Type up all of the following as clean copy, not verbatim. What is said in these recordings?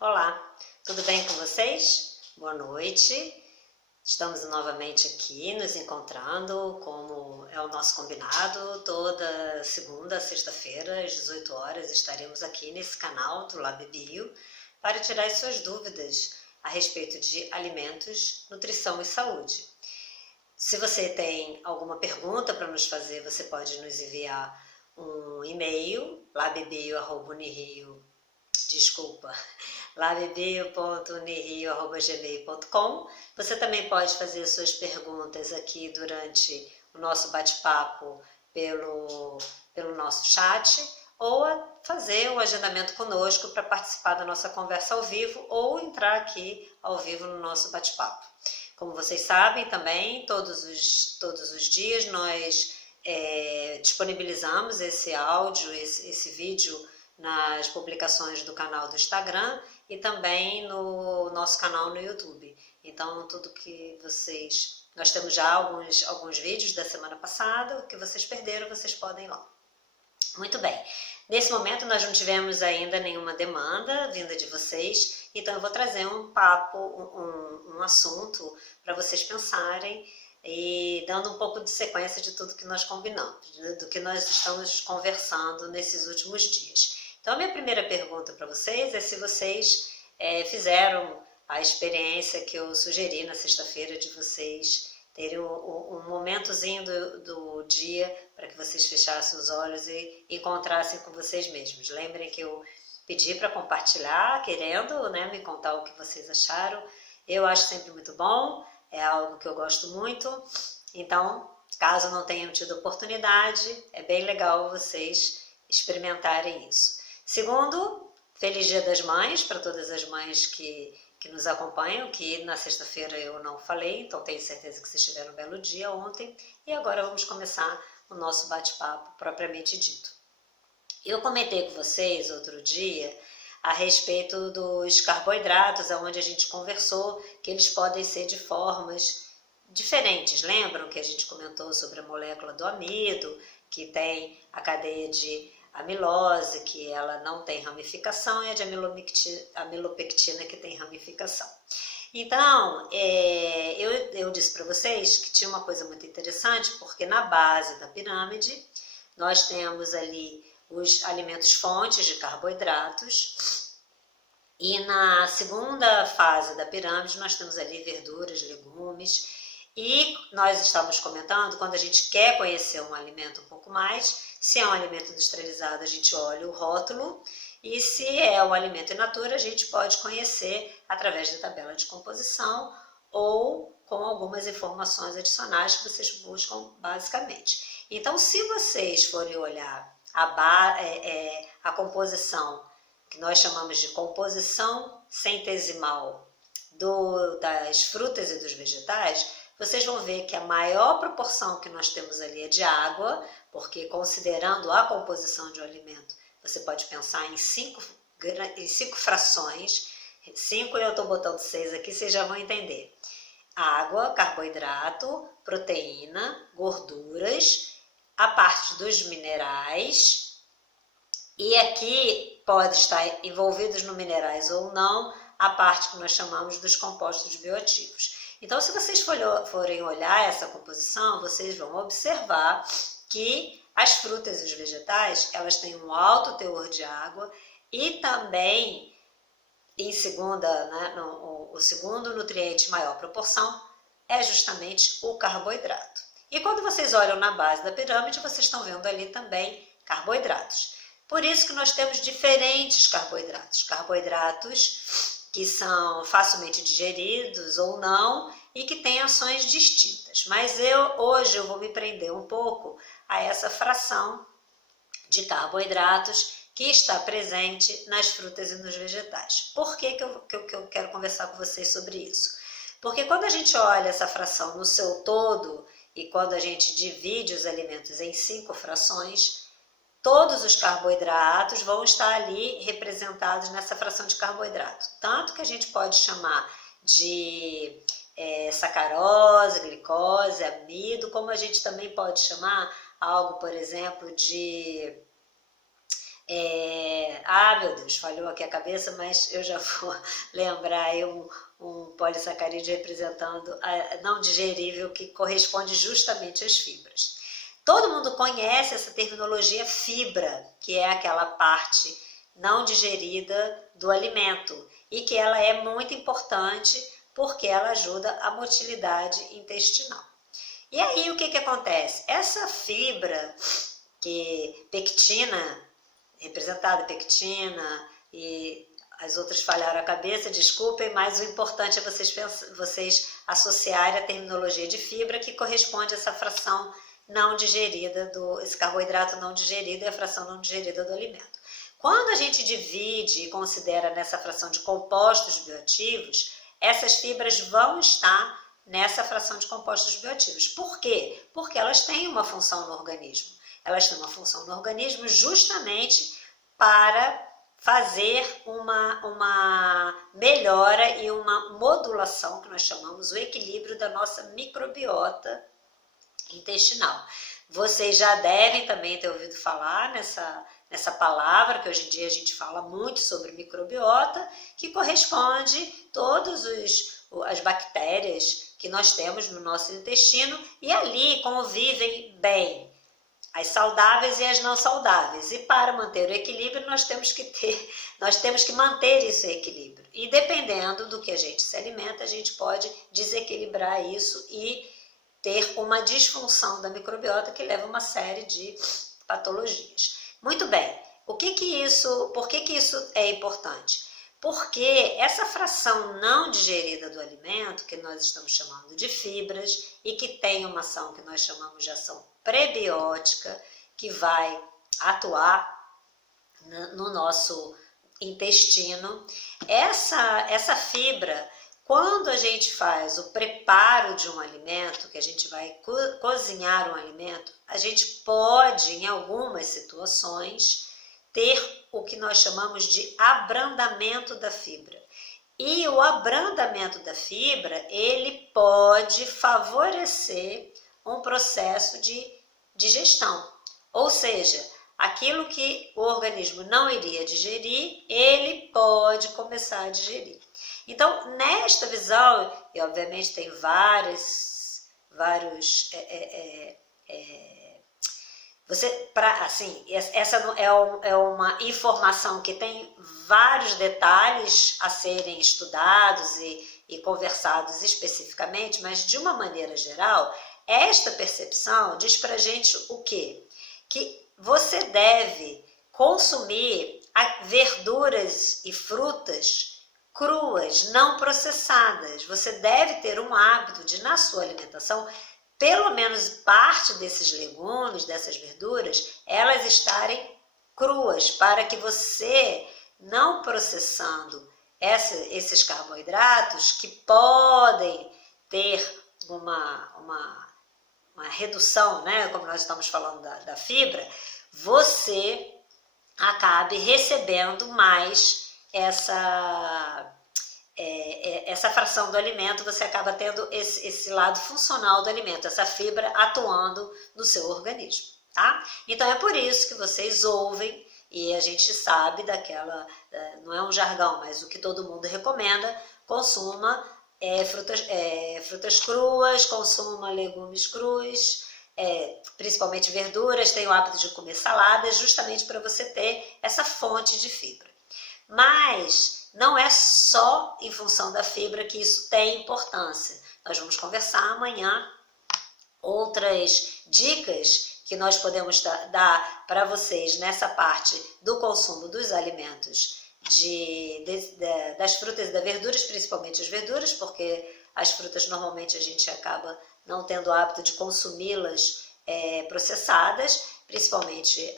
Olá, tudo bem com vocês? Boa noite. Estamos novamente aqui nos encontrando, como é o nosso combinado, toda segunda, sexta-feira, às 18 horas, estaremos aqui nesse canal do LabBio para tirar as suas dúvidas a respeito de alimentos, nutrição e saúde. Se você tem alguma pergunta para nos fazer, você pode nos enviar um e-mail, labbio.unirio.gmail.com. Você também pode fazer suas perguntas aqui durante o nosso bate-papo pelo nosso chat, ou fazer um agendamento conosco para participar da nossa conversa ao vivo, ou entrar aqui ao vivo no nosso bate-papo. Como vocês sabem também, todos os dias nós disponibilizamos esse áudio, esse vídeo nas publicações do canal do Instagram e também no nosso canal no YouTube. Então, tudo que vocês... Nós temos já alguns vídeos da semana passada, o que vocês perderam, vocês podem ir lá. Muito bem. Nesse momento, nós não tivemos ainda nenhuma demanda vinda de vocês, então eu vou trazer um papo, um assunto para vocês pensarem e dando um pouco de sequência de tudo que nós combinamos, do que nós estamos conversando nesses últimos dias. Então, a minha primeira pergunta para vocês é se vocês fizeram a experiência que eu sugeri na sexta-feira de vocês terem um momentozinho do dia para que vocês fechassem os olhos e encontrassem com vocês mesmos. Lembrem que eu pedi para compartilhar, querendo, né, me contar o que vocês acharam. Eu acho sempre muito bom, é algo que eu gosto muito. Então, caso não tenham tido oportunidade, é bem legal vocês experimentarem isso. Segundo, feliz Dia das Mães para todas as mães que nos acompanham, que na sexta-feira eu não falei, então tenho certeza que vocês tiveram um belo dia ontem. E agora vamos começar o nosso bate-papo propriamente dito. Eu comentei com vocês outro dia a respeito dos carboidratos, onde a gente conversou que eles podem ser de formas diferentes. Lembram que a gente comentou sobre a molécula do amido, que tem a cadeia de amilose, que ela não tem ramificação, e a de amilopectina, que tem ramificação. Então, eu disse para vocês que tinha uma coisa muito interessante, porque na base da pirâmide nós temos ali os alimentos fontes de carboidratos, e na segunda fase da pirâmide nós temos ali verduras, legumes, e nós estávamos comentando, quando a gente quer conhecer um alimento um pouco mais, se é um alimento industrializado, a gente olha o rótulo, e se é um alimento in natura, a gente pode conhecer através da tabela de composição ou com algumas informações adicionais que vocês buscam basicamente. Então, se vocês forem olhar a composição, que nós chamamos de composição centesimal das frutas e dos vegetais, vocês vão ver que a maior proporção que nós temos ali é de água, porque considerando a composição de um alimento, você pode pensar em cinco frações, 5 e eu estou botando 6 aqui, vocês já vão entender. Água, carboidrato, proteína, gorduras, a parte dos minerais, e aqui pode estar envolvidos no minerais ou não, a parte que nós chamamos dos compostos bioativos. Então, se vocês forem olhar essa composição, vocês vão observar que as frutas e os vegetais, elas têm um alto teor de água e também, em segunda, né, o segundo nutriente maior proporção é justamente o carboidrato. E quando vocês olham na base da pirâmide, vocês estão vendo ali também carboidratos. Por isso que nós temos diferentes carboidratos. Carboidratos que são facilmente digeridos ou não e que têm ações distintas. Mas hoje eu vou me prender um pouco a essa fração de carboidratos que está presente nas frutas e nos vegetais. Por que eu quero conversar com vocês sobre isso? Porque quando a gente olha essa fração no seu todo e quando a gente divide os alimentos em 5 frações, todos os carboidratos vão estar ali representados nessa fração de carboidrato. Tanto que a gente pode chamar de sacarose, glicose, amido, como a gente também pode chamar algo, por exemplo, de Meu Deus, falhou aqui a cabeça, mas eu já vou lembrar aí um polissacarídeo representando a não digerível, que corresponde justamente às fibras. Todo mundo conhece essa terminologia fibra, que é aquela parte não digerida do alimento, e que ela é muito importante porque ela ajuda a motilidade intestinal. E aí o que acontece? Essa fibra, que pectina, representada pectina, e as outras falharam a cabeça, desculpem, mas o importante é vocês associarem a terminologia de fibra, que corresponde a essa fração não digerida, esse carboidrato não digerido e a fração não digerida do alimento. Quando a gente divide e considera nessa fração de compostos bioativos, essas fibras vão estar nessa fração de compostos bioativos. Por quê? Porque elas têm uma função no organismo. Elas têm uma função no organismo justamente para fazer uma melhora e uma modulação, que nós chamamos o equilíbrio da nossa microbiota intestinal. Vocês já devem também ter ouvido falar nessa palavra, que hoje em dia a gente fala muito sobre microbiota, que corresponde todas as bactérias que nós temos no nosso intestino, e ali convivem bem as saudáveis e as não saudáveis. E para manter o equilíbrio, nós temos que manter esse equilíbrio. E dependendo do que a gente se alimenta, a gente pode desequilibrar isso e ter uma disfunção da microbiota que leva a uma série de patologias. Muito bem, por que isso é importante? Porque essa fração não digerida do alimento, que nós estamos chamando de fibras, e que tem uma ação que nós chamamos de ação prebiótica, que vai atuar no nosso intestino, essa fibra, quando a gente faz o preparo de um alimento, que a gente vai cozinhar um alimento, a gente pode, em algumas situações, ter o que nós chamamos de abrandamento da fibra. E o abrandamento da fibra, ele pode favorecer um processo de digestão. Ou seja, aquilo que o organismo não iria digerir, ele pode começar a digerir. Então, nesta visão, e obviamente tem vários essa é uma informação que tem vários detalhes a serem estudados e conversados especificamente, mas de uma maneira geral, esta percepção diz pra gente o quê? Que você deve consumir verduras e frutas cruas, não processadas. Você deve ter um hábito de, na sua alimentação, pelo menos parte desses legumes, dessas verduras, elas estarem cruas, para que você, não processando esses carboidratos, que podem ter uma redução, né, como nós estamos falando da fibra, você acabe recebendo mais essa fração do alimento, você acaba tendo esse lado funcional do alimento, essa fibra atuando no seu organismo, tá? Então é por isso que vocês ouvem, e a gente sabe não é um jargão, mas o que todo mundo recomenda: consuma frutas cruas, consuma legumes crus, principalmente verduras, tenha o hábito de comer saladas, justamente para você ter essa fonte de fibra. Mas não é só em função da fibra que isso tem importância. Nós vamos conversar amanhã outras dicas que nós podemos dar para vocês nessa parte do consumo dos alimentos, das frutas e das verduras, principalmente as verduras, porque as frutas normalmente a gente acaba não tendo o hábito de consumi-las processadas, principalmente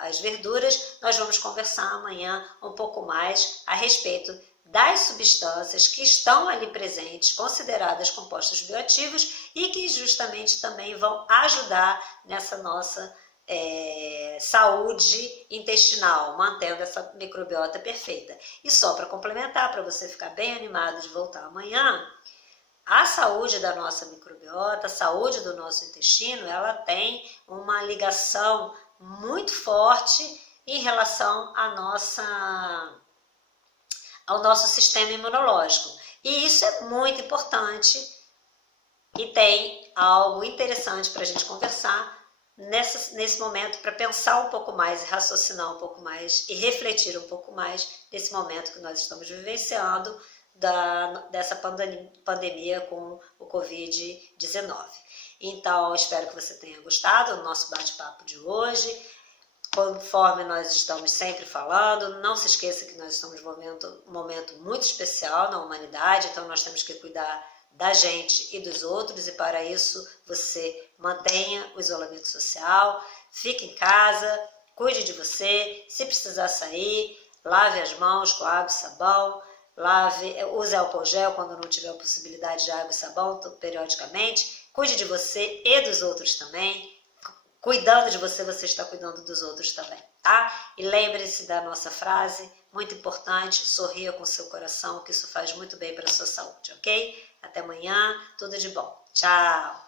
as verduras. Nós vamos conversar amanhã um pouco mais a respeito das substâncias que estão ali presentes, consideradas compostos bioativos, e que justamente também vão ajudar nessa nossa saúde intestinal, mantendo essa microbiota perfeita. E só para complementar, para você ficar bem animado de voltar amanhã, a saúde da nossa microbiota, a saúde do nosso intestino, ela tem uma ligação muito forte em relação ao nosso sistema imunológico. E isso é muito importante e tem algo interessante para a gente conversar nesse momento, para pensar um pouco mais, raciocinar um pouco mais e refletir um pouco mais nesse momento que nós estamos vivenciando dessa pandemia com o Covid-19. Então, espero que você tenha gostado do nosso bate-papo de hoje. Conforme nós estamos sempre falando, não se esqueça que nós estamos vivendo um momento muito especial na humanidade, então nós temos que cuidar da gente e dos outros, e para isso você mantenha o isolamento social, fique em casa, cuide de você, se precisar sair, lave as mãos com água e sabão, use álcool gel quando não tiver possibilidade de água e sabão periodicamente, cuide de você e dos outros também. Cuidando de você, você está cuidando dos outros também, tá? E lembre-se da nossa frase, muito importante, sorria com seu coração, que isso faz muito bem para a sua saúde, ok? Até amanhã, tudo de bom. Tchau!